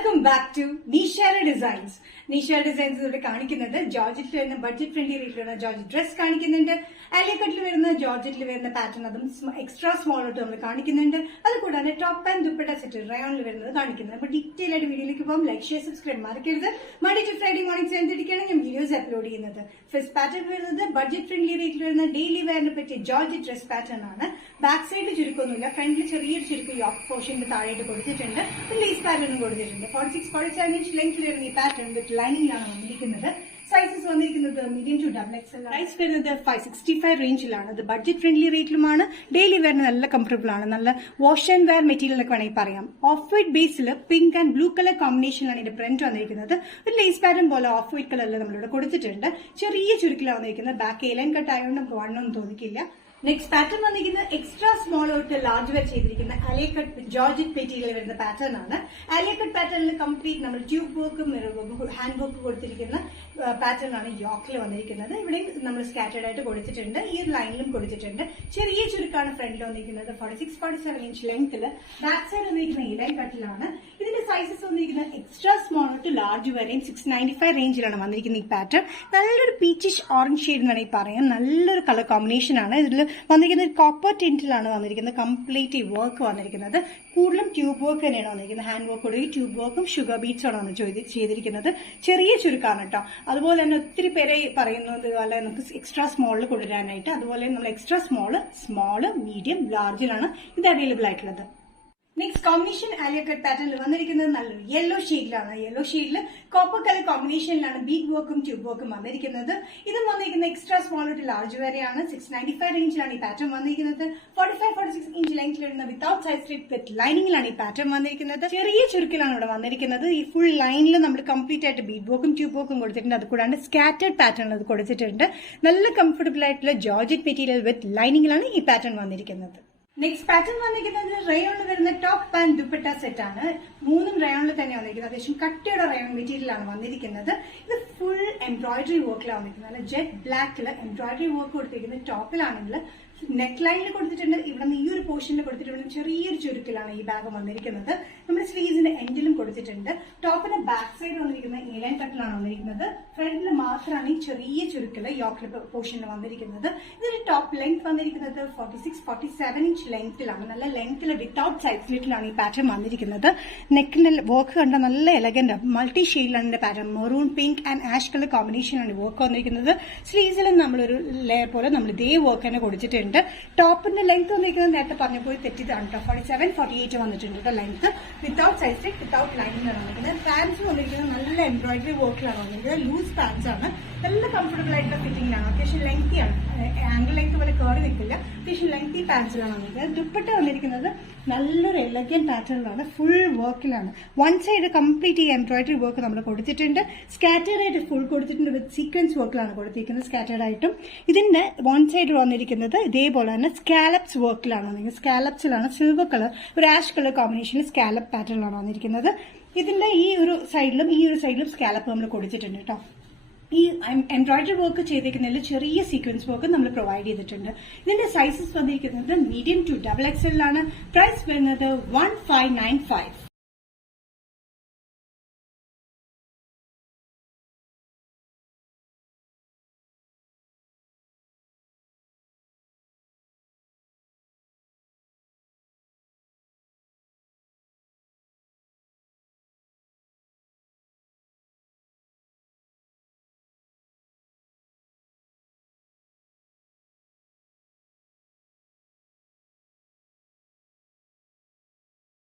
Welcome back to Nishara designs. Nishara designs ഇവിടെ കാണിക്കുന്നത് ജോർജറ്റിൽ വരുന്ന ബഡ്ജറ്റ് ഫ്രണ്ട്ലി റേറ്റിൽ വരുന്ന ജോർജറ്റ് ഡ്രസ് കാണിക്കുന്നുണ്ട്. ആലിയക്കട്ടിൽ വരുന്ന ജോർജറ്റിൽ വരുന്ന പാറ്റേൺ അതും എക്സ്ട്രാ സ്മോൾ ആയിട്ട് നമ്മൾ കാണിക്കുന്നുണ്ട്. അതുകൂടാതെ ടോപ്പ് ആൻഡ് ദുപ്പട്ട സെറ്റ് റയോണിൽ വരുന്നത് കാണിക്കുന്നത്. അപ്പൊ ഡീറ്റെയിൽ ആയിട്ട് വീഡിയോയിലേക്ക് പോകും. ലൈക്ക്, ഷെയർ, സബ്സ്ക്രൈബ് മറക്കരുത്. മൺഡേ ടു ഫ്രൈഡേ മോർണിംഗ് 7:30 ഞാൻ വീഡിയോസ് അപ്ലോഡ് ചെയ്യുന്നത്. ഫസ്റ്റ് പാറ്റേൺ വരുന്നത് ബഡ്ജറ്റ് ഫ്രണ്ട്ലി റേറ്റിൽ വരുന്ന ഡെയിലി വെയറിനെ പറ്റിയ ജോർജറ്റ് ഡ്രസ് പാറ്റേൺ ആണ്. ബാക്ക് സൈഡിൽ ചുരുക്കൊന്നുമില്ല, ഫ്രണ്ടിൽ ചെറിയൊരു ചുരുക്കം യോക്ക് പോർഷന്റെ താഴെയായിട്ട് കൊടുത്തിട്ടുണ്ട്. ലേസ് പാറ്റേൺ കൊടുത്തിട്ടുണ്ട്. 46-47 ഇഞ്ച് ലെങ്ത്തിൽ വരുന്ന ഈ പാറ്റേൺ വിത്ത് ലൈനിങ്ങിലാണ് വന്നിരിക്കുന്നത്. സൈസസ് വന്നിരിക്കുന്നത് medium to double XL. Price വരുന്നത് 565 റേഞ്ചിലാണ്. ഇത് ബഡ്ജറ്റ് ഫ്രണ്ട്ലി റേറ്റിലുമാണ്. ഡെയിലി വെയറിന് നല്ല കംഫർട്ടബിൾ ആണ്. നല്ല വാഷ് ആൻഡ് വെയർ മെറ്റീരിയൽ എന്നൊക്കെ വേണമെങ്കിൽ പറയാം. ഓഫ് വൈറ്റ് ബേസിൽ പിങ്ക് ആൻഡ് ബ്ലൂ കളർ കോമ്പിനേഷനിലാണ് ഇതിന്റെ പ്രിന്റ് വന്നിരിക്കുന്നത്. ഒരു ലേസ് പാറ്റേൺ പോലെ ഓഫ് വൈറ്റ് കളറിൽ നമ്മളിവിടെ കൊടുത്തിട്ടുണ്ട്. ചെറിയ ചുരുക്കിലാണ് വന്നിരിക്കുന്നത്. ബാക്ക് എലൈൻ കട്ട് ആയതുകൊണ്ട് നമുക്ക് വണ്ണൊന്നും തോന്നിക്കില്ല. നെക്സ്റ്റ് പാറ്റേൺ വന്നിരിക്കുന്നത് എക്സ്ട്രാ സ്മോൾ തൊട്ട് ലാർജ് വരെ ചെയ്തിരിക്കുന്ന ആലിയക്കട്ട് ജോർജറ്റ് മെറ്റീരിയൽ വരുന്ന പാറ്റേൺ ആണ്. ആലിയക്കട്ട് പാറ്റേണിൽ കംപ്ലീറ്റ് നമ്മൾ ട്യൂബ് വർക്കും ഹാൻഡ് വർക്ക് കൊടുത്തിരിക്കുന്ന പാറ്റേൺ ആണ് യോക്കിൽ വന്നിരിക്കുന്നത്. ഇവിടെ നമ്മൾ സ്കാറ്റേഡ് ആയിട്ട് കൊടുത്തിട്ടുണ്ട്. ഈ ഒരു ലൈനിലും കൊടുത്തിട്ടുണ്ട്. ചെറിയ ചുരുക്കാണ് ഫ്രണ്ടിൽ വന്നിരിക്കുന്നത്. 46-47 ഇഞ്ച് ലെങ്ത്തിൽ. ബാക്ക് സൈഡ് വന്നിരിക്കുന്ന ഈ ലൈൻ കട്ടിലാണ്. ഇതിന്റെ സൈസസ് വന്നിരിക്കുന്നത് എക്സ്ട്രാ സ്മോൾ തൊട്ട് ലാർജ് വരെയും 695 റേഞ്ചിലാണ് വന്നിരിക്കുന്നത്. ഈ പാറ്റേൺ നല്ലൊരു പീച്ചിഷ് ഓറഞ്ച് ഷെയ്ഡ് എന്ന് വേണമെങ്കിൽ പറയാം. നല്ലൊരു കളർ കോമ്പിനേഷൻ ആണ്. ഇതിൽ വന്നിരിക്കുന്നത് കോപ്പർ ടിന്റിലാണ് വന്നിരിക്കുന്നത്. കംപ്ലീറ്റ് ഈ വർക്ക് വന്നിരിക്കുന്നത്. കൂടുതലും ട്യൂബ് വർക്ക് തന്നെയാണ് വന്നിരിക്കുന്നത്. ഹാൻഡ് വർക്ക് കൂടി ട്യൂബ് വർക്കും ഷുഗർ ബീറ്റ്സ് ആണ് ചെയ്തിരിക്കുന്നത്. ചെറിയ ചുരുക്കാണ് കേട്ടോ. അതുപോലെ തന്നെ ഒത്തിരി പേരെ പറയുന്നത് പോലെ നമുക്ക് എക്സ്ട്രാ സ്മോളിൽ കൊണ്ടുവരാനായിട്ട്. അതുപോലെ നമ്മൾ എക്സ്ട്രാ സ്മോള്, മീഡിയം, ലാർജിലാണ് ഇത് അവൈലബിൾ ആയിട്ടുള്ളത്. നെക്സ്റ്റ് കോമ്പിനേഷൻ ആലിയക്കട്ട് പാറ്റേണിൽ വന്നിരിക്കുന്നത് നല്ലൊരു യെല്ലോ ഷെയ്ഡിലാണ്. യെല്ലോ ഷെയ്ഡിൽ കോപ്പർ കളർ കോമ്പിനേഷനിലാണ് ബീഡ് വർക്കും ട്യൂബ് വർക്കും വന്നിരിക്കുന്നത്. ഇതും വന്നിരിക്കുന്നത് എക്സ്ട്രാ സ്മോൾ തൊട്ട് ലാർജ് വരെയാണ്. 695 റേഞ്ചിലാണ് ഈ പാറ്റേൺ വന്നിരിക്കുന്നത്. 45-46 ഇഞ്ച് ലെങ്ത്തിൽ വരുന്ന വിത്തൌട്ട് സൈഡ് സ്ട്രിപ്പ് വിത്ത് ലൈനിങ്ങിലാണ് ഈ പാറ്റേൺ വന്നിരിക്കുന്നത്. ചെറിയ ചുരുക്കിലാണ് ഇവിടെ വന്നിരിക്കുന്നത്. ഈ ഫുൾ ലൈനിൽ നമ്മൾ കംപ്ലീറ്റ് ആയിട്ട് ബീഡ് വർക്കും ട്യൂബ് വർക്കും കൊടുത്തിട്ടുണ്ട്. അതുകൂടാണ്ട് സ്കാറ്റേഡ് പാറ്റേൺ അത് കൊടുത്തിട്ടുണ്ട്. നല്ല കംഫർട്ടബിൾ ആയിട്ടുള്ള ജോർജറ്റ് മെറ്റീരിയൽ വിത്ത് ലൈനിങ്ങിലാണ് ഈ പാറ്റേൺ വന്നിരിക്കുന്നത്. നെക്സ്റ്റ് പാറ്റേൺ വന്നിരിക്കുന്നത് റയോണിൽ വരുന്ന ടോപ്പ് ആൻഡ് ദുപ്പട്ട സെറ്റ് ആണ്. മൂന്നും റയോണിൽ തന്നെ വന്നിരിക്കുന്നത്. അത്യാവശ്യം കട്ടിയുടെ റയോൺ മെറ്റീരിയൽ ആണ് വന്നിരിക്കുന്നത്. ഇത് ഫുൾ എംബ്രോയിഡറി വർക്കിലാണ് വന്നിരിക്കുന്നത്. അല്ല ജെറ്റ് ബ്ലാക്കില് എംബ്രോയിഡറി വർക്ക് കൊടുത്തിരിക്കുന്നത്. ടോപ്പിലാണെങ്കിൽ നെക്ക് ലൈനിൽ കൊടുത്തിട്ടുണ്ട്. ഇവിടെ നിന്ന് ഈ ഒരു പോർഷനിൽ കൊടുത്തിട്ടുണ്ട്. ചെറിയൊരു ചുരുക്കിലാണ് ഈ ബാഗ് വന്നിരിക്കുന്നത്. നമ്മുടെ സ്ലീവ്സിന്റെ എൻഡിലും കൊടുത്തിട്ടുണ്ട്. ടോപ്പിന്റെ ബാക്ക് സൈഡ് വന്നിരിക്കുന്നത് ഏലൈൻ കട്ടിലാണ് വന്നിരിക്കുന്നത്. ഫ്രണ്ടിൽ മാത്രമാണ് ഈ ചെറിയ ചുരുക്കില് യോക്കിൽ പോർഷനിൽ വന്നിരിക്കുന്നത്. ഇതിന്റെ ടോപ്പ് ലെങ്ത് വന്നിരിക്കുന്നത് 46-47 ഇഞ്ച് ലെങ്ത്തിലാണ്. നല്ല ലെങ്ത്തിൽ വിത്തൌട്ട് സൈഡ് സ്ലിറ്റിലാണ് ഈ പാറ്റേൺ വന്നിരിക്കുന്നത്. നെക്കിന്റെ വർക്ക് കണ്ട നല്ല എലഗന്റ് മൾട്ടി ഷെയ്ഡിലാണ് ഇതിന്റെ pattern. Maroon, pink and ash colour കോമ്പിനേഷനാണ് വർക്ക് വന്നിരിക്കുന്നത്. സ്ലീവ്സിലും നമ്മളൊരു ലെയർ പോലെ നമ്മൾ ഇതേ വർക്ക് തന്നെ കൊടുത്തിട്ടുണ്ട്. ടോപ്പിന്റെ ലെങ്ത് വന്നിരിക്കുന്നത് നേരത്തെ പറഞ്ഞപ്പോൾ തെറ്റിതാണ് കേട്ടോ. 47-48 വന്നിട്ടുണ്ട് length. Without side stitch without ലൈനിലാണ് വന്നിരിക്കുന്നത്. പാൻസ് വന്നിരിക്കുന്നത് നല്ല എംബ്രോയിഡറി വർക്കിലാണ് വന്നിരിക്കുന്നത്. ലൂസ് പാൻസ് ആണ്. നല്ല കംഫർട്ടബിൾ ആയിട്ടുള്ള ഫിറ്റിംഗിലാണ്. അത്യാവശ്യം ലെങ്തിയാണ്. ആംഗിൾ ലെങ്ത് പോലെ കയറി നിൽക്കില്ല. അത്യാവശ്യം ലെങ്തി പാൻസിലാണ് വന്നിരിക്കുന്നത്. ദുപ്പട്ട വന്നിരിക്കുന്നത് നല്ലൊരു എലഗന്റ് പാറ്റേണിലാണ്. ഫുൾ വർക്കിലാണ്. വൺ സൈഡ് കംപ്ലീറ്റ് ഈ എംബ്രോയിഡറി വർക്ക് നമ്മൾ കൊടുത്തിട്ടുണ്ട്. സ്കാറ്റേഡ് ആയിട്ട് ഫുൾ കൊടുത്തിട്ടുണ്ട്. വിത്ത് സീക്വൻസ് വർക്കിലാണ് കൊടുത്തിരിക്കുന്നത്. സ്കാറ്റേഡ് ആയിട്ടും ഇതിന്റെ വൺ സൈഡ് വന്നിരിക്കുന്നത് ഇതേപോലെ തന്നെ സ്കാലപ്സ് വർക്കിലാണ് വന്നിരിക്കുന്നത്. സ്കാലപ്സിലാണ് സിൽവർ കളർ ഒരു ആഷ് കളർ കോമ്പിനേഷനിൽ സ്കാലപ്പ് പാറ്റേണിലാണ് വന്നിരിക്കുന്നത്. ഇതിന്റെ ഈ ഒരു സൈഡിലും സ്കാലപ്പ് നമ്മൾ കൊടുത്തിട്ടുണ്ട് കേട്ടോ. ഈ എംബ്രോയിഡറി വർക്ക് ചെയ്തിരിക്കുന്നതിൽ ചെറിയ സീക്വൻസ് വർക്ക് നമ്മൾ പ്രൊവൈഡ് ചെയ്തിട്ടുണ്ട്. ഇതിന്റെ സൈസസ് വന്നിരിക്കുന്നത് മീഡിയം ടു ഡബിൾ എക്സൽ ആണ്. പ്രൈസ് വരുന്നത് 1595.